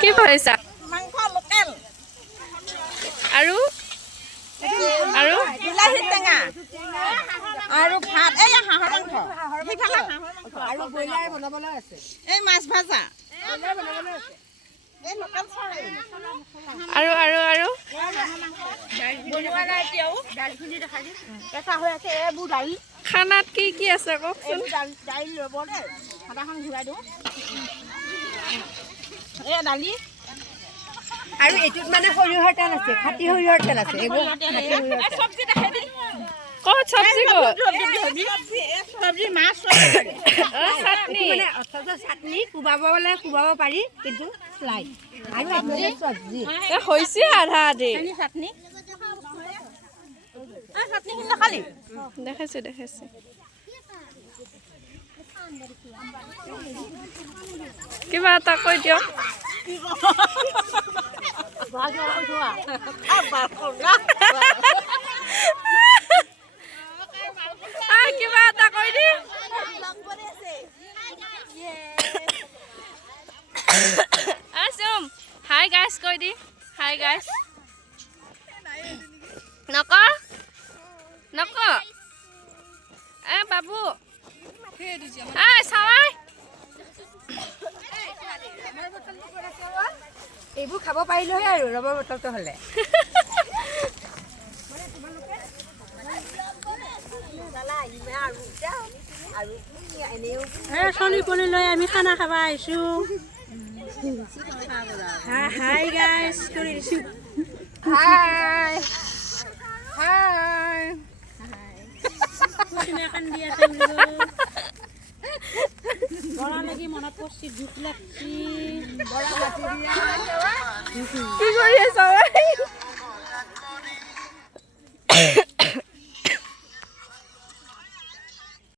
কি ভাবিছা মাংস লোকেল আৰু আৰু বিলাহী টেঙা আৰু ভাত এই হাঁহৰ মাংস সেইফালে হাঁহৰ মাংস আৰু ব্ৰইলাৰ বনাবলৈ আছে এই মাছ ভাজা ব্ৰইলাৰ বনাবলৈ আছে এই লোকেল চৰাই আৰু আৰু আৰু বনোৱা নাই এতিয়াও দালিখিনি দেখাই দিম কেঁচা হৈ আছে এইবোৰ দালি খানাত কি কি আছে কওকচোন এইবোৰ দালি ল'ব দেই হাতাখন ঘূৰাই দিওঁ এই দালি আৰু এইটোত মানে সৰিয়হৰ তেল আছে খাটি সৰিয়হৰ তেল আছে এইবোৰ খাটি সৰিয়হৰ তেল চব্জি দেখাই দিম ক'ত চব্জি ক'ত চব্জি মাছ চাটনি মানে অথচ চাটনি কোবাবলৈ কোবাব পাৰি কিন্তু ফ্লাই আৰু এইটো চব্জি হৈছে আধা আধি চাটনি চাটনিখিনি দেখালি দেখাইছো দেখাইছো কিবা এটা কৈ দিয়ক কিবা এটা কৈ দি হাই গাইছ কৈ দি হাই গাইছ নক নক বাবু চাৱাই এইবোৰ খাব পাৰিলোহে আৰু ৰবৰ বটলটো হ'লে চলি পলি লৈ আমি খানা খাব আহিছোঁ হাই গাইছ কৰি দিছোঁ হাই হাই বৰা লাগি মনত পৰছি দুখ লাগছি কি কৰি আছ